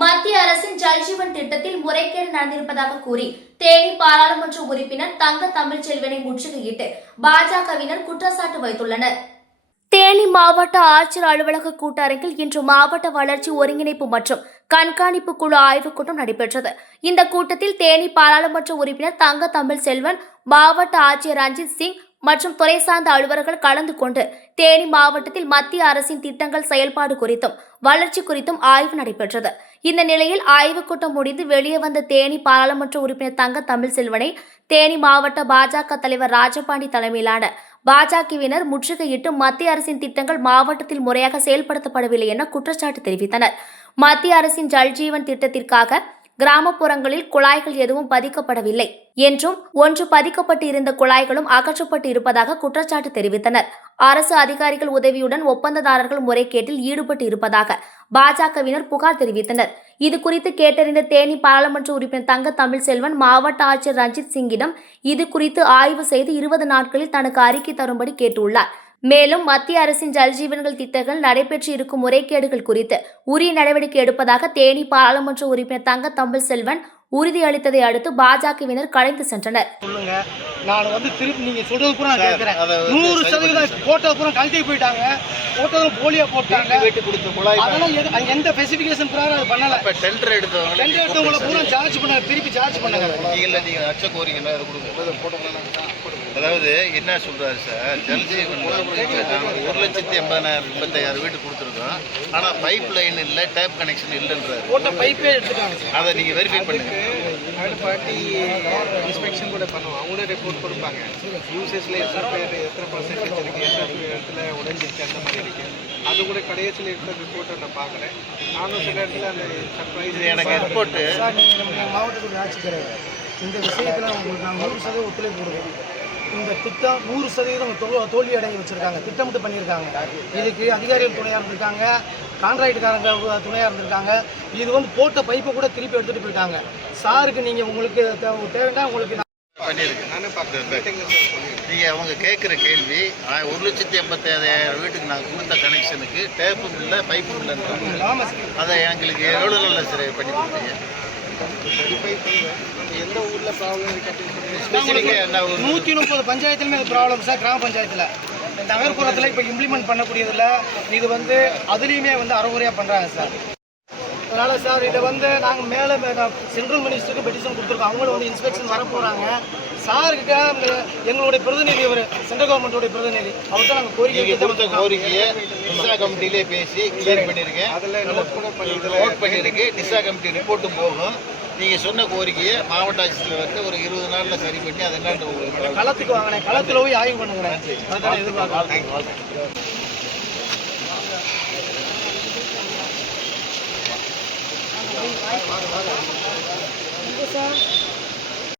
மத்திய அரசின் ஜல்ஜீவன் திட்டத்தில் முறைகேடு நடந்திருப்பதாக கூறி தேனி பாராளுமன்ற உறுப்பினர் தங்க தமிழ்ச்செல்வனை முற்றுகையிட்டு பாஜகவினர் குற்றச்சாட்டு வைத்துள்ளனர். தேனி மாவட்ட ஆட்சியர் அலுவலக கூட்டரங்கில் இன்று மாவட்ட வளர்ச்சி ஒருங்கிணைப்பு மற்றும் கண்காணிப்பு குழு ஆய்வுக் கூட்டம் நடைபெற்றது. இந்த கூட்டத்தில் தேனி பாராளுமன்ற உறுப்பினர் தங்க தமிழ்செல்வன், மாவட்ட ஆட்சியர் ரஞ்சித் சிங் மற்றும் துறை சார்ந்த அலுவலர்கள் கலந்து கொண்டு தேனி மாவட்டத்தில் மத்திய அரசின் திட்டங்கள் செயல்பாடு குறித்தும் வளர்ச்சி குறித்தும் ஆய்வு நடைபெற்றது. இந்த நிலையில் ஆய்வுக் கூட்டம் முடிந்து வெளியே வந்த தேனி பாராளுமன்ற உறுப்பினர் தங்க தமிழ்செல்வனை தேனி மாவட்ட பாஜக தலைவர் ராஜபாண்டி தலைமையிலான பாஜகவினர் முற்றுகையிட்டு மத்திய அரசின் திட்டங்கள் மாவட்டத்தில் முறையாக செயல்படுத்தப்படவில்லை என குற்றச்சாட்டு தெரிவித்தனர். மத்திய அரசின் ஜல்ஜீவன் திட்டத்திற்காக கிராமப்புறங்களில் குழாய்கள் எதுவும் பதிக்கப்படவில்லை என்றும் ஒன்று பதிக்கப்பட்டு இருந்த குழாய்களும் அகற்றப்பட்டு இருப்பதாக குற்றச்சாட்டு தெரிவித்தனர். அரசு அதிகாரிகள் உதவியுடன் ஒப்பந்ததாரர்கள் முறைகேட்டில் ஈடுபட்டு இருப்பதாக பாஜகவினர் புகார் தெரிவித்தனர். இதுகுறித்து கேட்டறிந்த தேனி பாராளுமன்ற உறுப்பினர் தங்க தமிழ்செல்வன் மாவட்ட ஆட்சியர் ரஞ்சித் சிங்கிடம் இதுகுறித்து ஆய்வு செய்து 20 நாட்களில் தனக்கு அறிக்கை தரும்படி கேட்டுள்ளார். மேலும் மத்திய அரசின் ஜல்ஜீவன்கள் திட்டங்கள் நடைபெற்று இருக்கும் முறைகேடுகள் குறித்து உரிய நடவடிக்கை எடுப்பதாக தேனி பாராளுமன்ற உறுப்பினர் தங்க தமிழ்செல்வன் உறுதியளித்ததை அடுத்து பாஜகவினர் கலைந்து சென்றனர். சொல்லுங்க, நான் திருப்பி நீங்க சொல்றது பூரா நான் கேட்கிறேன். 100% போட்டோ பூரா கழட்டி போயிட்டாங்க, போட்டோவும் போலியா போட்டாங்க. அதெல்லாம் எந்த ஸ்பெசிஃபிகேஷன் பிரகாரம் அது பண்ணல. டெண்டர் எடுத்தவங்க பூரா சார்ஜ் பண்ணாங்க, திருப்பி சார்ஜ் பண்ணாங்க. நீங்க அச்ச கோரிக்கை அதாவது என்ன சொல்றாரு சார், ஜல்ஜீவன் 1,80,085 வீட்டு கொடுத்துருக்கோம். ஆனா பைப் லைன் இல்லை, டேப் கனெக்ஷன் இல்லைன்றாரு. போட்ட பைப்பே எடுத்துட்டாங்க. அதை நீங்க வெரிஃபை பண்ணுங்க. தேர்ட் பார்ட்டி இன்ஸ்பெக்ஷன் கூட பண்ணுவோம். அவங்களே ரிப்போர்ட் கொடுப்பாங்க. யூசேஜில் எத்தனை பர்சன்டேஜ் இருக்குது, எந்த இடத்துல உடஞ்சிருக்கு, அந்த மாதிரி இருக்குது. அது கூட கடைசியில் இருக்கிற ரிப்போர்ட்டை நான் பார்க்குறேன். நானும் சில இடத்துல அந்த சர்ப்ரைஸ் எனக்கு ரிப்போர்ட்டு மாவட்டத்துக்கு ஆட்சிக்கிறார். இந்த விஷயத்தில் உங்களுக்கு நான் 100% ஒத்துழைப்பு கொடுக்குறேன். இந்த திட்டம் 100% தோல்வி அடைய வச்சுருக்காங்க, திட்டமிட்டு பண்ணியிருக்காங்க. இதுக்கு அதிகாரிகள் துணையாக இருந்திருக்காங்க, கான்ட்ராக்டுக்காரங்க துணையாக இருந்திருக்காங்க. இது போட்ட பைப்பை கூட திருப்பி எடுத்துகிட்டு போயிருக்காங்க. சாருக்கு நீங்கள் உங்களுக்கு தேவைன்னா உங்களுக்கு நீங்க அவங்க கேட்குற கேள்வி 1,80,000 வீட்டுக்கு நான் கொடுத்த கனெக்ஷனுக்கு டேப்பும் இல்லை, பைப்பும் இல்லைன்னு அதை எங்களுக்கு எவ்வளோ நல்ல சரி பண்ணி கொடுத்தீங்க. எந்த ஊரில் ப்ராப்ளம் இருக்குது 130 பஞ்சாயத்துலையுமே ப்ராப்ளம் சார். கிராம பஞ்சாயத்தில் நகர்ப்புறத்தில் இப்போ இம்ப்ளிமெண்ட் பண்ணக்கூடியதில்ல. இது அதுலேயுமே அறகுறையாக பண்ணுறாங்க சார். அதனால் சார் இதை நாங்கள் மேலே சென்ட்ரல் மினிஸ்டருக்கு பெட்டிஷன் கொடுத்துருக்கோம். அவங்களும் இன்ஸ்பெக்ஷன் வர போகிறாங்க. சார்கிட்ட எங்களுடைய பிரதிநிதி, ஒரு சென்ட்ரல் கவர்மெண்ட்டோடைய பிரதிநிதி, அவர்கிட்ட நாங்கள் கோரிக்கையை டிசா கமிட்டிலே பேசி கிளியர் பண்ணியிருக்கேன். அதில் நோட் பண்ணியிருக்கு. டிசா கமிட்டி ரிப்போர்ட்டும் போகும். நீங்கள் சொன்ன கோரிக்கையை மாவட்ட ஆட்சியர் ஒரு 20 நாளில் சரி பண்ணி அதை என்ன களத்துக்கு வாங்கினேன். களத்தில் போய் ஆய்வு பண்ணுங்க. அதுதான் எதிர்பார்க்கலாம். சார்